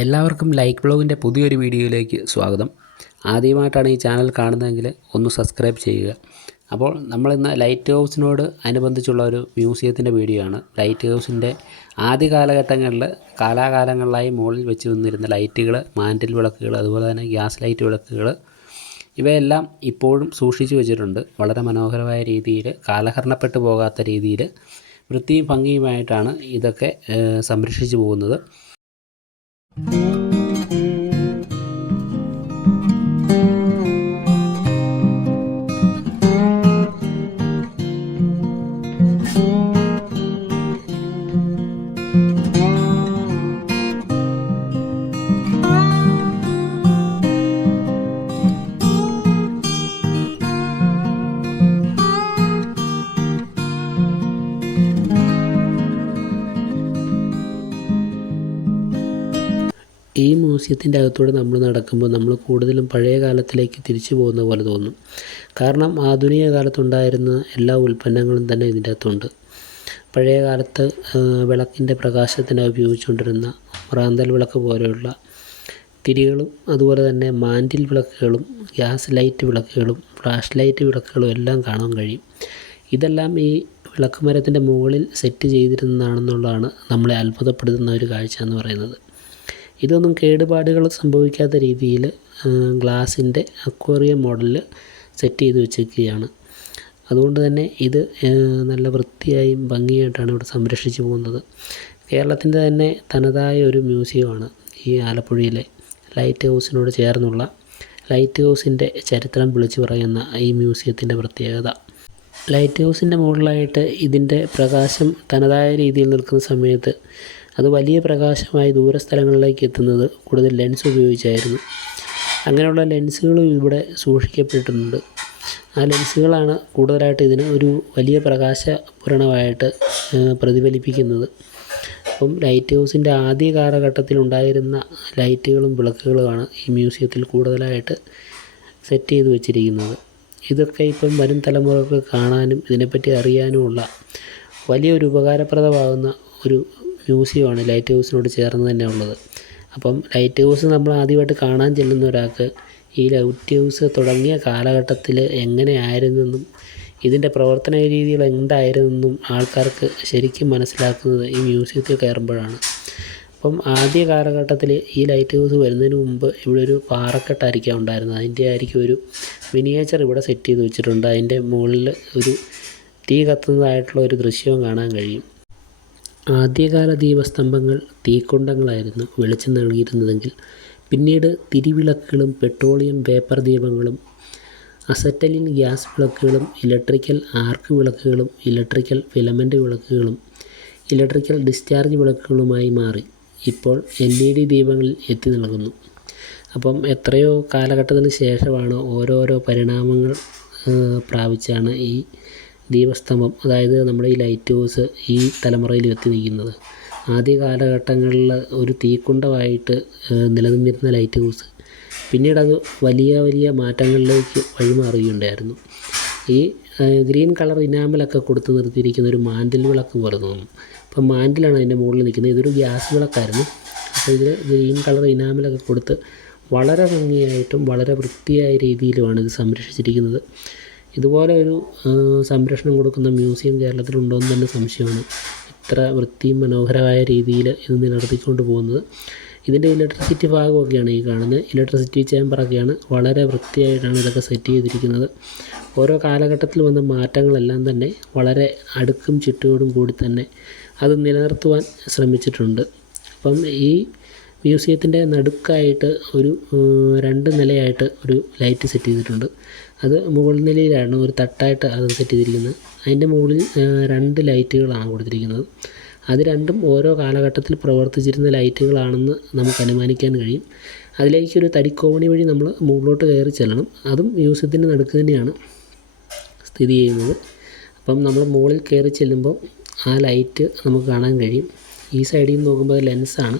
എല്ലാവർക്കും ലൈക്ക് ബ്ലോഗിൻ്റെ പുതിയൊരു വീഡിയോയിലേക്ക് സ്വാഗതം. ആദ്യമായിട്ടാണ് ഈ ചാനൽ കാണുന്നതെങ്കിൽ ഒന്ന് സബ്സ്ക്രൈബ് ചെയ്യുക. അപ്പോൾ നമ്മളിന്ന് ലൈറ്റ് ഹൗസിനോട് അനുബന്ധിച്ചുള്ള ഒരു മ്യൂസിയത്തിൻ്റെ വീഡിയോ ആണ്. ലൈറ്റ് ഹൗസിൻ്റെ ആദ്യ കാലഘട്ടങ്ങളിൽ കാലാകാലങ്ങളിലായി മുകളിൽ വെച്ച് നിന്നിരുന്ന ലൈറ്റുകൾ, മാൻഡിൽ വിളക്കുകൾ, അതുപോലെ തന്നെ ഗ്യാസ് ലൈറ്റ് വിളക്കുകൾ, ഇവയെല്ലാം ഇപ്പോഴും സൂക്ഷിച്ചു വെച്ചിട്ടുണ്ട്. വളരെ മനോഹരമായ രീതിയിൽ, കാലഹരണപ്പെട്ടു പോകാത്ത രീതിയിൽ വൃത്തിയും ഭംഗിയുമായിട്ടാണ് ഇതൊക്കെ സംരക്ഷിച്ചു പോകുന്നത്. ഈ മ്യൂസിയത്തിൻ്റെ അകത്തൂടെ നമ്മൾ നടക്കുമ്പോൾ നമ്മൾ കൂടുതലും പഴയ കാലത്തിലേക്ക് തിരിച്ചു പോകുന്ന പോലെ തോന്നും. കാരണം ആധുനിക കാലത്തുണ്ടായിരുന്ന എല്ലാ ഉൽപ്പന്നങ്ങളും തന്നെ ഇതിൻ്റെ അകത്തുണ്ട്. പഴയ കാലത്ത് വിളക്കിൻ്റെ പ്രകാശത്തിനായി ഉപയോഗിച്ചുകൊണ്ടിരുന്ന റാന്തൽ വിളക്ക് പോലെയുള്ള തിരികളും, അതുപോലെ തന്നെ മാൻഡിൽ വിളക്കുകളും, ഗ്യാസ് ലൈറ്റ് വിളക്കുകളും, ഫ്ലാഷ് ലൈറ്റ് വിളക്കുകളും എല്ലാം കാണാൻ കഴിയും. ഇതെല്ലാം ഈ വിളക്ക് മരത്തിൻ്റെ മുകളിൽ സെറ്റ് ചെയ്തിരുന്നതാണെന്നുള്ളതാണ് നമ്മളെ അത്ഭുതപ്പെടുത്തുന്ന ഒരു കാഴ്ച എന്ന് പറയുന്നത്. ഇതൊന്നും കേടുപാടുകൾ സംഭവിക്കാത്ത രീതിയിൽ ഗ്ലാസിൻ്റെ അക്വേറിയം മോഡലിൽ സെറ്റ് ചെയ്ത് വെച്ചിരിക്കുകയാണ്. അതുകൊണ്ട് തന്നെ ഇത് നല്ല വൃത്തിയായും ഭംഗിയായിട്ടാണ് ഇവിടെ സംരക്ഷിച്ചു പോകുന്നത്. കേരളത്തിൻ്റെ തന്നെ തനതായ ഒരു മ്യൂസിയമാണ് ഈ ആലപ്പുഴയിലെ ലൈറ്റ് ഹൗസിനോട് ചേർന്നുള്ള ലൈറ്റ് ഹൗസിൻ്റെ ചരിത്രം വിളിച്ചു പറയുന്ന ഈ മ്യൂസിയത്തിൻ്റെ പ്രത്യേകത. ലൈറ്റ് ഹൗസിൻ്റെ മുകളിലായിട്ട് ഇതിൻ്റെ പ്രകാശം തനതായ രീതിയിൽ നിൽക്കുന്ന സമയത്ത് അത് വലിയ പ്രകാശമായി ദൂരസ്ഥലങ്ങളിലേക്ക് എത്തുന്നത് കൂടുതൽ ലെൻസ് ഉപയോഗിച്ചായിരുന്നു. അങ്ങനെയുള്ള ലെൻസുകളും ഇവിടെ സൂക്ഷിക്കപ്പെട്ടിട്ടുണ്ട്. ആ ലെൻസുകളാണ് കൂടുതലായിട്ട് ഇതിന് ഒരു വലിയ പ്രകാശപൂരണമായിട്ട് പ്രതിഫലിപ്പിക്കുന്നത്. അപ്പം ലൈറ്റ് ഹൗസിൻ്റെ ആദ്യ കാലഘട്ടത്തിലുണ്ടായിരുന്ന ലൈറ്റുകളും വിളക്കുകളുമാണ് ഈ മ്യൂസിയത്തിൽ കൂടുതലായിട്ട് സെറ്റ് ചെയ്ത് വെച്ചിരിക്കുന്നത്. ഇതൊക്കെ ഇപ്പം വരും തലമുറകൾക്ക് കാണാനും ഇതിനെപ്പറ്റി അറിയാനുമുള്ള വലിയൊരു ഉപകാരപ്രദമാകുന്ന ഒരു മ്യൂസിയമാണ് ലൈറ്റ് ഹൗസിനോട് ചേർന്ന് തന്നെ ഉള്ളത്. അപ്പം ലൈറ്റ് ഹൗസ് നമ്മൾ ആദ്യമായിട്ട് കാണാൻ ചെല്ലുന്ന ഒരാൾക്ക് ഈ ലൈറ്റ് ഹൗസ് തുടങ്ങിയ കാലഘട്ടത്തിൽ എങ്ങനെയായിരുന്നെന്നും ഇതിൻ്റെ പ്രവർത്തന രീതികൾ എന്തായിരുന്നെന്നും ആൾക്കാർക്ക് ശരിക്കും മനസ്സിലാക്കുന്നത് ഈ മ്യൂസിയത്തിൽ കയറുമ്പോഴാണ്. അപ്പം ആദ്യ കാലഘട്ടത്തിൽ ഈ ലൈറ്റ് ഹൗസ് വരുന്നതിന് മുമ്പ് ഇവിടെ ഒരു പാറക്കെട്ടായിരിക്കാം ഉണ്ടായിരുന്നത്. അതിൻ്റെ ആയിരിക്കും ഒരു മിനിയേച്ചർ ഇവിടെ സെറ്റ് ചെയ്ത് വെച്ചിട്ടുണ്ട്. അതിൻ്റെ മുകളിൽ ഒരു തീ കത്തുന്നതായിട്ടുള്ള ഒരു ദൃശ്യവും കാണാൻ കഴിയും. ആദ്യകാല ദീപസ്തംഭങ്ങൾ തീക്കുണ്ടങ്ങളായിരുന്നു വെളിച്ചം നൽകിയിരുന്നതെങ്കിൽ പിന്നീട് തിരിവിളക്കുകളും പെട്രോളിയം വേപ്പർ ദീപങ്ങളും അസറ്റലിൻ ഗ്യാസ് വിളക്കുകളും ഇലക്ട്രിക്കൽ ആർക്ക് വിളക്കുകളും ഇലക്ട്രിക്കൽ ഫിലമെൻ്റ് വിളക്കുകളും ഇലക്ട്രിക്കൽ ഡിസ്ചാർജ് വിളക്കുകളുമായി മാറി ഇപ്പോൾ LED ദീപങ്ങളിൽ എത്തി നിൽക്കുന്നു. അപ്പം എത്രയോ കാലഘട്ടത്തിന് ശേഷമാണ് ഓരോരോ പരിണാമങ്ങൾ പ്രാപിച്ചാണ് ഈ ദീപസ്തംഭം, അതായത് നമ്മുടെ ഈ ലൈറ്റ് ഹൗസ് ഈ തലമുറയിൽ എത്തി നിൽക്കുന്നത്. ആദ്യ കാലഘട്ടങ്ങളിൽ ഒരു തീക്കുണ്ടമായിട്ട് നിലനിന്നിരുന്ന ലൈറ്റ് ഹൗസ് പിന്നീട് അത് വലിയ വലിയ മാറ്റങ്ങളിലേക്ക് വഴിമാറുകയുണ്ടായിരുന്നു. ഈ ഗ്രീൻ കളർ ഇനാമലൊക്കെ കൊടുത്ത് നിർത്തിയിരിക്കുന്ന ഒരു മാൻഡിൽ വിളക്ക് പോലെ തോന്നും. അപ്പം മാൻഡിലാണ് അതിൻ്റെ മുകളിൽ നിൽക്കുന്നത്. ഇതൊരു ഗ്യാസ് വിളക്കായിരുന്നു. അപ്പോൾ ഇതിൽ ഗ്രീൻ കളർ ഇനാമലൊക്കെ കൊടുത്ത് വളരെ ഭംഗിയായിട്ടും വളരെ വൃത്തിയായ രീതിയിലുമാണ് ഇത് സംരക്ഷിച്ചിരിക്കുന്നത്. ഇതുപോലെ ഒരു സംരക്ഷണം കൊടുക്കുന്ന മ്യൂസിയം കേരളത്തിലുണ്ടോ എന്ന് തന്നെ സംശയമാണ്. ഇത്ര വൃത്തിയും മനോഹരമായ രീതിയിൽ ഇത് നിലനിർത്തിക്കൊണ്ട് പോകുന്നത്. ഇതിൻ്റെ ഇലക്ട്രിസിറ്റി ഭാഗമൊക്കെയാണ് ഈ കാണുന്നത്. ഇലക്ട്രിസിറ്റി ചേമ്പറൊക്കെയാണ്. വളരെ വൃത്തിയായിട്ടാണ് ഇതൊക്കെ സെറ്റ് ചെയ്തിരിക്കുന്നത്. ഓരോ കാലഘട്ടത്തിൽ വന്ന മാറ്റങ്ങളെല്ലാം തന്നെ വളരെ അടുക്കും ചിട്ടയോടും കൂടി തന്നെ അത് നിലനിർത്തുവാൻ ശ്രമിച്ചിട്ടുണ്ട്. അപ്പം ഈ മ്യൂസിയത്തിൻ്റെ നടുക്കായിട്ട് ഒരു 2 നിലയായിട്ട് ഒരു ലൈറ്റ് സെറ്റ് ചെയ്തിട്ടുണ്ട്. അത് മുകൾ നിലയിലാണ് ഒരു തട്ടായിട്ട് അത് സെറ്റ് ചെയ്തിരിക്കുന്നത്. അതിൻ്റെ മുകളിൽ 2 ലൈറ്റുകളാണ് കൊടുത്തിരിക്കുന്നത്. അത് രണ്ടും ഓരോ കാലഘട്ടത്തിൽ പ്രവർത്തിച്ചിരുന്ന ലൈറ്റുകളാണെന്ന് നമുക്ക് അനുമാനിക്കാൻ കഴിയും. അതിലേക്കൊരു തടിക്കോവണി വഴി നമ്മൾ മുകളിലോട്ട് കയറി ചെല്ലണം. അതും മ്യൂസിയത്തിൻ്റെ നടുക്ക് തന്നെയാണ് സ്ഥിതി ചെയ്യുന്നത്. അപ്പം നമ്മൾ മുകളിൽ കയറി ചെല്ലുമ്പോൾ ആ ലൈറ്റ് നമുക്ക് കാണാൻ കഴിയും. ഈ സൈഡിൽ നിന്ന് നോക്കുമ്പോൾ ലെൻസാണ്.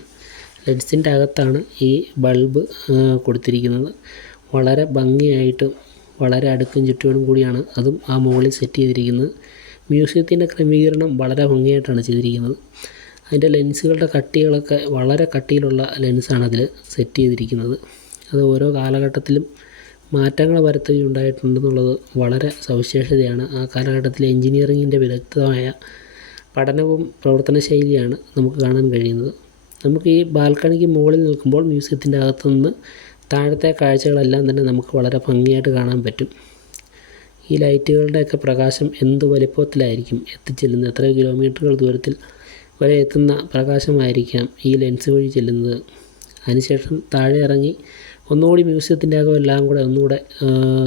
ലെൻസിൻ്റെ അകത്താണ് ഈ ബൾബ് കൊടുത്തിരിക്കുന്നത്. വളരെ ഭംഗിയായിട്ടും വളരെ അടുക്കും ചുറ്റോടും കൂടിയാണ് അതും ആ മുകളിൽ സെറ്റ് ചെയ്തിരിക്കുന്നത്. മ്യൂസിയത്തിൻ്റെ ക്രമീകരണം വളരെ ഭംഗിയായിട്ടാണ് ചെയ്തിരിക്കുന്നത്. അതിൻ്റെ ലെൻസുകളുടെ കട്ടികളൊക്കെ വളരെ കട്ടിയിലുള്ള ലെൻസാണ് അതിൽ സെറ്റ് ചെയ്തിരിക്കുന്നത്. അത് ഓരോ കാലഘട്ടത്തിലും മാറ്റങ്ങൾ വരുത്തുകയുണ്ടായിട്ടുണ്ടെന്നുള്ളത് വളരെ സവിശേഷതയാണ്. ആ കാലഘട്ടത്തിലെ എൻജിനീയറിങ്ങിൻ്റെ വിദഗ്ധമായ പഠനവും പ്രവർത്തന ശൈലിയാണ് നമുക്ക് കാണാൻ കഴിയുന്നത്. നമുക്ക് ഈ ബാൽക്കണിക്ക് മുകളിൽ നിൽക്കുമ്പോൾ മ്യൂസിയത്തിൻ്റെ അകത്തുനിന്ന് താഴത്തെ കാഴ്ചകളെല്ലാം തന്നെ നമുക്ക് വളരെ ഭംഗിയായിട്ട് കാണാൻ പറ്റും. ഈ ലൈറ്റുകളുടെയൊക്കെ പ്രകാശം എന്ത് വലിപ്പത്തിലായിരിക്കും എത്തിച്ചെല്ലുന്നത്, എത്ര കിലോമീറ്ററുകൾ ദൂരത്തിൽ വരെ എത്തുന്ന പ്രകാശമായിരിക്കാം ഈ ലെൻസ് വഴി ചെല്ലുന്നത്. അതിനുശേഷം താഴെ ഇറങ്ങി ഒന്നുകൂടി മ്യൂസിയത്തിൻ്റെ അകം എല്ലാം കൂടെ ഒന്നുകൂടെ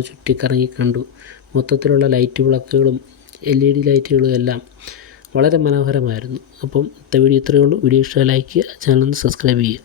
ചുറ്റിക്കറങ്ങി കണ്ടു. മൊത്തത്തിലുള്ള ലൈറ്റ് വിളക്കുകളും LED ലൈറ്റുകളും എല്ലാം വളരെ മനോഹരമായിരുന്നു. അപ്പം ഇന്നത്തെ വീഡിയോ ഇത്രയേ ഉള്ളൂ. വീഡിയോ ഇഷ്ടമായി ലൈക്ക് ചെയ്യുക, ചാനൽ ഒന്ന് സബ്സ്ക്രൈബ് ചെയ്യുക.